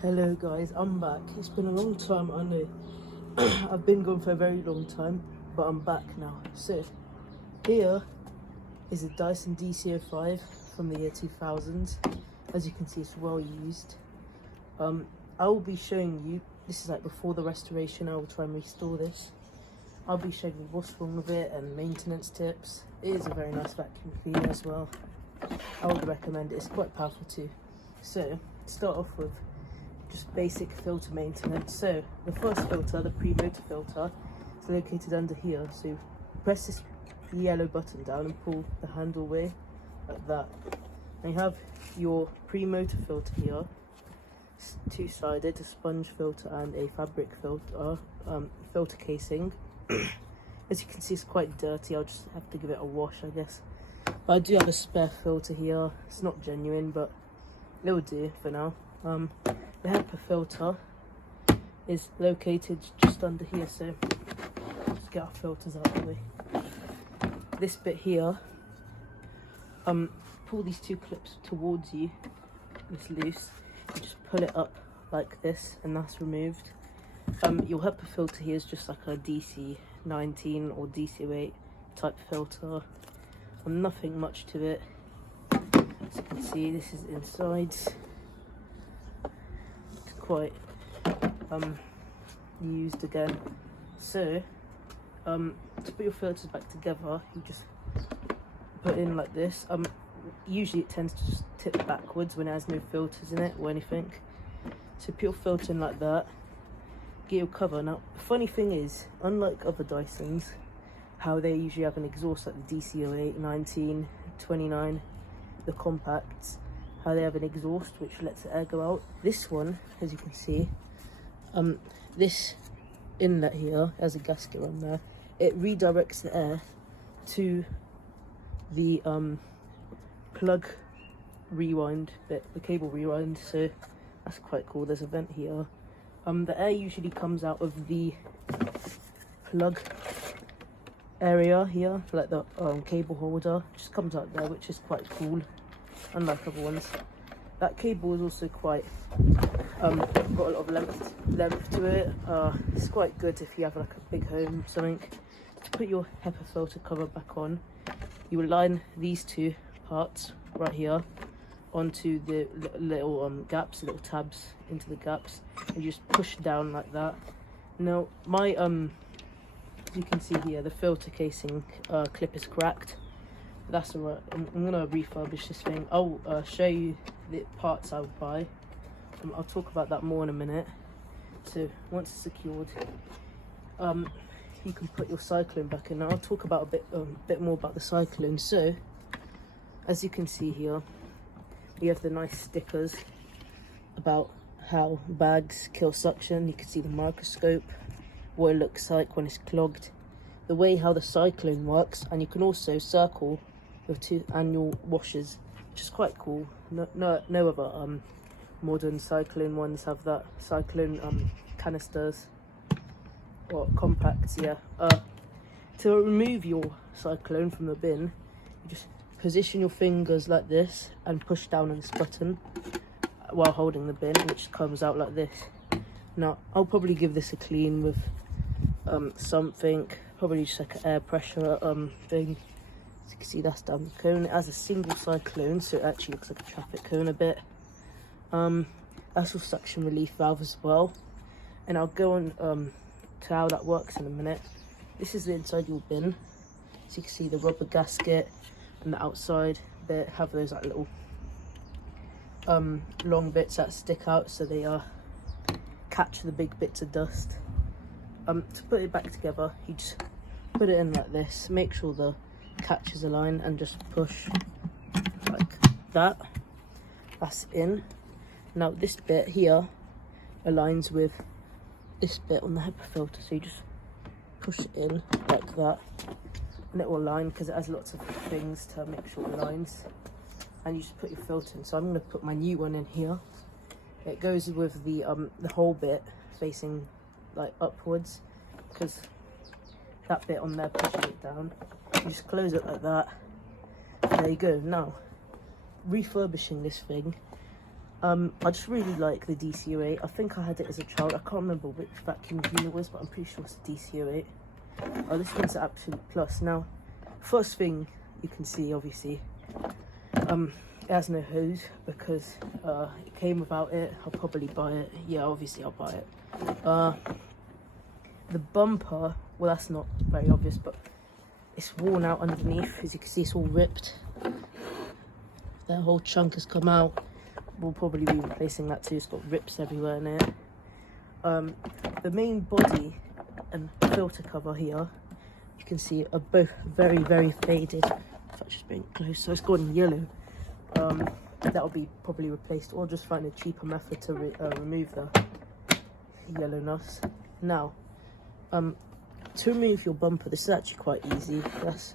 Hello guys, I'm back. It's been a long time, I know. I've been gone for a very long time, but I'm back now. So, here is a Dyson dc05 from the year 2000. As you can see, it's well used. I will be showing you, this is like before the restoration. I will try and restore this. I'll be showing you what's wrong with it and maintenance tips. It is a very nice vacuum cleaner as well. I would recommend it. It's quite powerful too. So, to start off with, just basic filter maintenance. So the first filter, the pre-motor filter, is located under here. So press this yellow button down and pull the handle away like that. And you have your pre-motor filter here. It's two-sided, a sponge filter and a fabric filter, filter casing. As you can see, it's quite dirty. I'll just have to give it a wash, I guess. But I do have a spare filter here. It's not genuine, but it'll do for now. The HEPA filter is located just under here, so let's get our filters out of the way. This bit here, pull these two clips towards you, it's loose, you just pull it up like this and that's removed. Your HEPA filter here is just like a dc19 or dc08 type filter, nothing much to it. As you can see, this is inside. Quite used again. So to put your filters back together, you just put in like this. Usually it tends to just tip backwards when it has no filters in it or anything. So put your filter in like that, get your cover. Now the funny thing is, unlike other Dysons, how they usually have an exhaust like the dc08, 19, 29, the compacts, how they have an exhaust which lets the air go out. This one, as you can see, this inlet here has a gasket on there. It redirects the air to the plug rewind bit, the cable rewind, so that's quite cool. There's a vent here. The air usually comes out of the plug area here, like the cable holder, just comes out there, which is quite cool. Unlike other ones, that cable is also quite got a lot of length to it. It's quite good if you have like a big home or something. To put your HEPA filter cover back on, you align these two parts right here onto the little gaps, little tabs into the gaps, and you just push down like that. Now my as you can see here, the filter casing clip is cracked. That's alright. I'm gonna refurbish this thing. I'll show you the parts I'll buy. I'll talk about that more in a minute. So once it's secured, you can put your Cyclone back in. Now I'll talk about a bit more about the Cyclone. So as you can see here, we have the nice stickers about how bags kill suction. You can see the microscope, what it looks like when it's clogged, the way how the Cyclone works, and you can also circle with 2 annual washers, which is quite cool. No other modern Cyclone ones have that. Cyclone canisters or compacts, yeah. To remove your Cyclone from the bin, you just position your fingers like this and push down on this button while holding the bin, which comes out like this. Now I'll probably give this a clean with something, probably just like an air pressure thing. As you can see, that's down the cone. It has a single Cyclone, so it actually looks like a traffic cone a bit. That's with suction relief valve as well, and I'll go on to how that works in a minute. This is the inside your bin. So you can see the rubber gasket and the outside bit have those like little long bits that stick out, so they catch the big bits of dust. To put it back together, you just put it in like this, make sure the catches align and just push like that. That's in. Now this bit here aligns with this bit on the HEPA filter, so you just push it in like that and it will align because it has lots of things to make sure it aligns. And you just put your filter in. So I'm going to put my new one in here. It goes with the whole bit facing like upwards, because that bit on there pushes it down. You just close it like that. There you go. Now refurbishing this thing, I just really like the dc08. I think I had it as a child. I can't remember which vacuum cleaner it was, but I'm pretty sure it's a dc08. Oh, this one's an Absolute Plus. Now, first thing you can see, obviously, it has no hose because it came without it. I'll probably buy it. Yeah, obviously I'll buy it. The bumper, well, that's not very obvious, but it's worn out underneath. As you can see, it's all ripped. That whole chunk has come out. We'll probably be replacing that too. It's got rips everywhere in it. The main body and filter cover here, you can see, are both very, very faded. If I just bring it close, so it's gone yellow. That'll be probably replaced, or just find a cheaper method to remove the yellowness. Now, to remove your bumper, this is actually quite easy. That's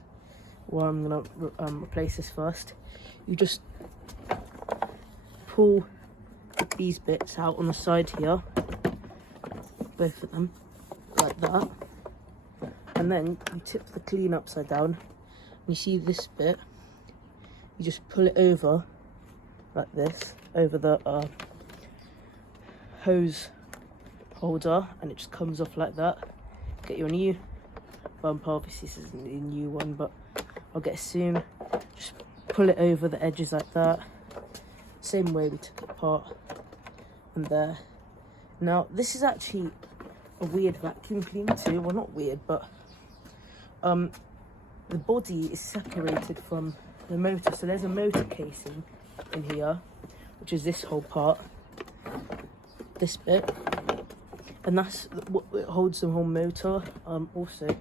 where I'm gonna replace this first. You just pull these bits out on the side here, both of them, like that, and then you tip the clean upside down, and you see this bit, you just pull it over like this, over the hose holder, and it just comes off like that. Get your new bumper. Obviously this isn't a new one, but I'll get it soon. Just pull it over the edges like that, same way we took it apart, and there. Now this is actually a weird vacuum cleaner too. Well, not weird, but the body is separated from the motor, so there's a motor casing in here, which is this whole part, this bit, and that's what holds the whole motor. Also,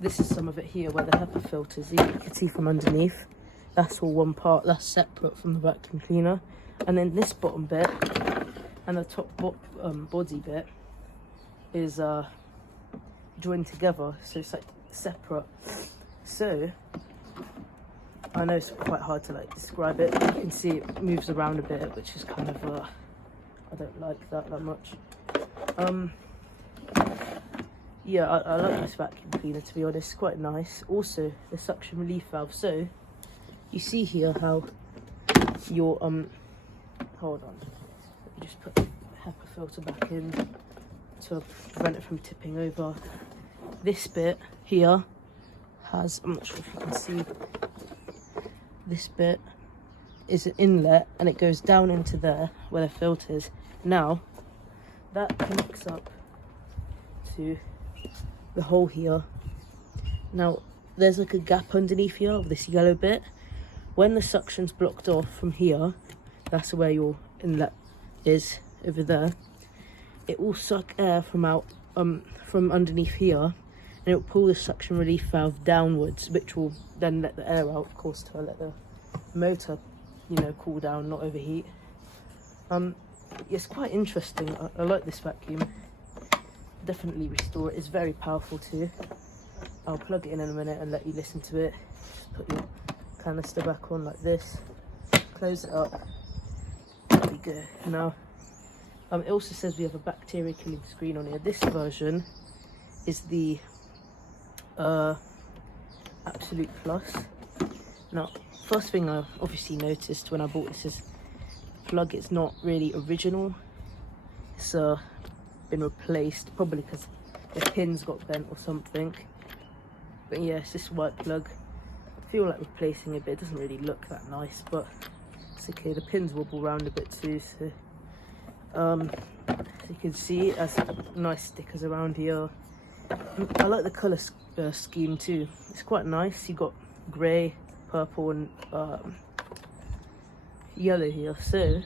this is some of it here where the HEPA filters, you can see from underneath. That's all one part, that's separate from the vacuum cleaner. And then this bottom bit and the top body bit is joined together, so it's like separate. So I know it's quite hard to like describe it. You can see it moves around a bit, which is kind of I don't like that much. Yeah, I like this vacuum cleaner, to be honest. It's quite nice. Also, the suction relief valve. So you see here how your hold on, let me just put the HEPA filter back in to prevent it from tipping over. This bit here has, I'm not sure if you can see, this bit is an inlet, and it goes down into there where the filter is. Now that connects up to the hole here. Now there's like a gap underneath here of this yellow bit. When the suction's blocked off from here, that's where your inlet is, over there. It will suck air from underneath here, and it will pull the suction relief valve downwards, which will then let the air out, of course, to let the motor, you know, cool down, not overheat. It's quite interesting. I like this vacuum. Definitely restore it. It's very powerful too. I'll plug it in a minute and let you listen to it. Just put your canister back on like this, close it up. There we go. Now it also says we have a bacteria killing screen on here. This version is the Absolute Plus. Now, first thing I obviously noticed when I bought this is the plug is not really original. It's been replaced, probably because the pins got bent or something. But yeah, it's this white plug. I feel like replacing it, but it doesn't really look that nice, but it's okay. The pins wobble around a bit too, so as you can see, it has nice stickers around here. I like the colour scheme too. It's quite nice. You got grey, purple and yellow here. So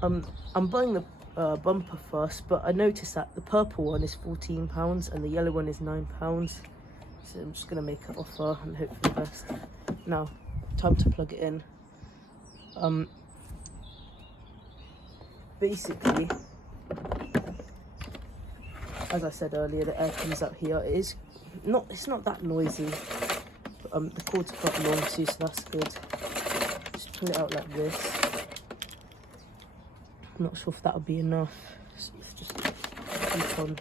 I'm buying the bumper first, but I noticed that the purple one is £14 and the yellow one is £9. So I'm just going to make an offer and hope for the best. Now, time to plug it in. Basically, as I said earlier, the air comes out here. It's not that noisy. But, the cord's quite long too, so that's good. Just pull it out like this. I'm not sure if that'll be enough. Just keep on.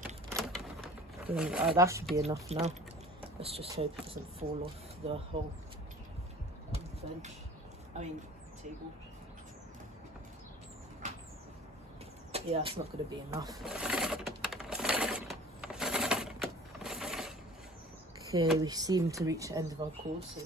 That should be enough now. Let's just hope it doesn't fall off the whole bench. table. Yeah, it's not going to be enough. Okay, we seem to reach the end of our course. So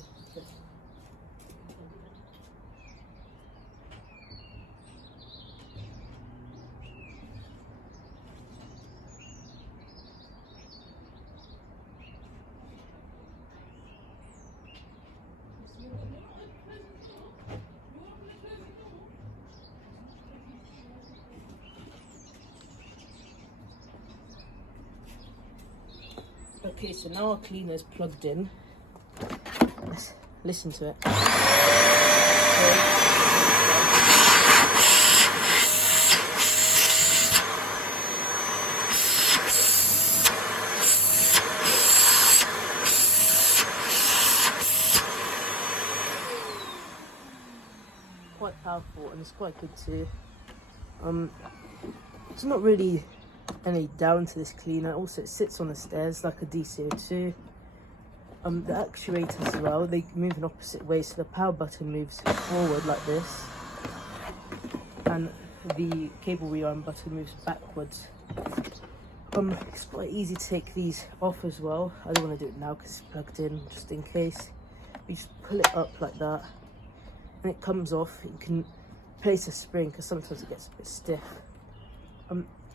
okay, so now our cleaner is plugged in. Let's listen to it. Quite powerful, and it's quite good too. It's not really any down to this cleaner. Also, it sits on the stairs like a dc05. The actuators as well, they move in opposite ways, so the power button moves forward like this, and the cable rearm button moves backwards. It's quite easy to take these off as well. I don't want to do it now because it's plugged in, just in case. You just pull it up like that, and it comes off. You can place a spring because sometimes it gets a bit stiff.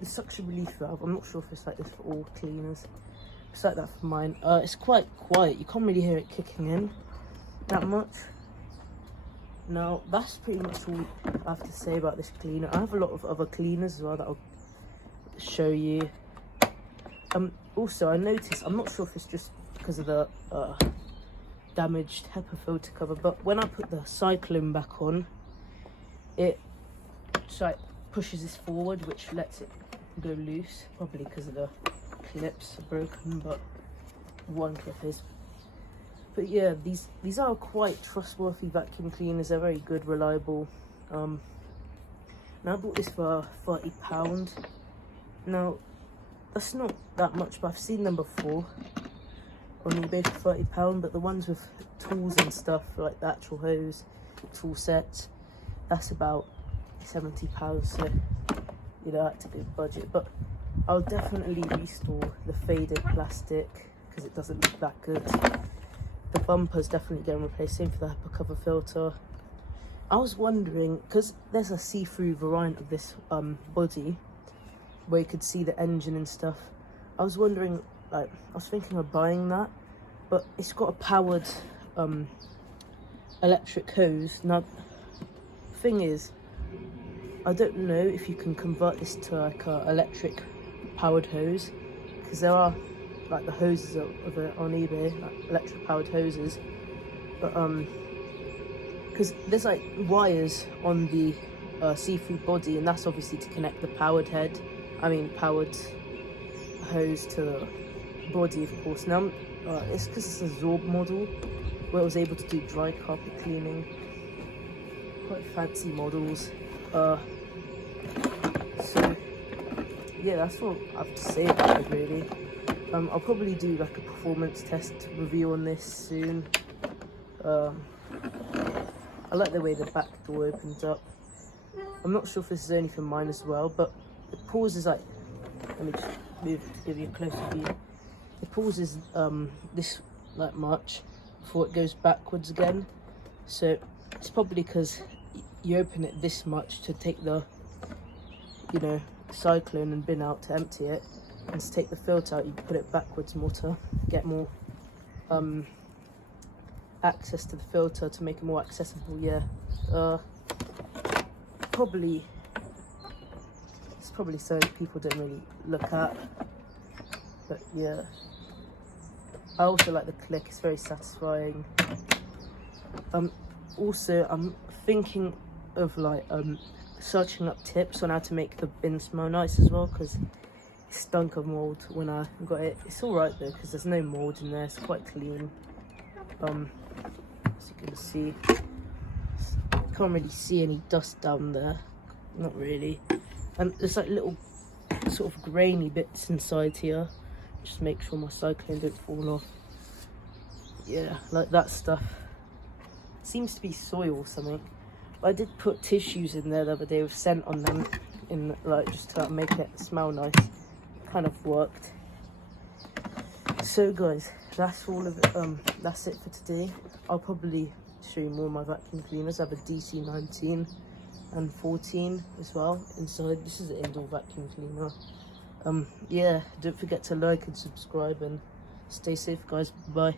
The suction relief valve, I'm not sure if it's like this for all cleaners. It's like that for mine. It's quite quiet. You can't really hear it kicking in that much. Now, that's pretty much all I have to say about this cleaner. I have a lot of other cleaners as well that I'll show you. Also, I noticed, I'm not sure if it's just because of the damaged HEPA filter cover, but when I put the Cyclone back on, it like pushes this forward, which lets it go loose, probably because of the clips are broken, but one clip is. But yeah, these are quite trustworthy vacuum cleaners. They're very good, reliable. Now I bought this for £30. Now that's not that much, but I've seen them before on eBay for £30. But the ones with tools and stuff, like the actual hose, tool sets, that's about £70. So you know, that's a good budget. But I'll definitely restore the faded plastic because it doesn't look that good. The bumper's definitely getting replaced, same for the HEPA cover filter. I was wondering, because there's a see-through variant of this body where you could see the engine and stuff. I was wondering, like, I was thinking of buying that, but it's got a powered electric hose. Now, the thing is, I don't know if you can convert this to like a electric powered hose, because there are like the hoses of it on eBay, like electric powered hoses, but because there's like wires on the see-through body, and that's obviously to connect the powered powered hose to the body, of course. Now it's because it's a Zorb model where I was able to do dry carpet cleaning. Quite fancy models. So yeah, that's all I have to say about it, really. I'll probably do like a performance test review on this soon. I like the way the back door opens up. I'm not sure if this is only for mine as well, but it pauses like, let me just move to give you a closer view. It pauses this like much before it goes backwards again. So it's probably because you open it this much to take the, you know, Cyclone and bin out to empty it, and to take the filter out you put it backwards more to get more access to the filter, to make it more accessible. Yeah, it's probably something people don't really look at, but yeah, I also like the click, it's very satisfying. Also, I'm thinking of like searching up tips on how to make the bin smell nice as well, because it stunk of mold when I got it. It's all right though, because there's no mold in there. It's quite clean. As you can see, can't really see any dust down there, not really. And there's like little sort of grainy bits inside here. Just make sure my Cyclone don't fall off. Yeah, like that stuff. seems to be soil or something. But I did put tissues in there the other day with scent on them, in like just to make it smell nice. Kind of worked. So guys, that's all of it. That's it for today. I'll probably show you more of my vacuum cleaners. I have a DC19 and 14 as well inside. This is an indoor vacuum cleaner. Yeah, don't forget to like and subscribe, and stay safe guys. Bye.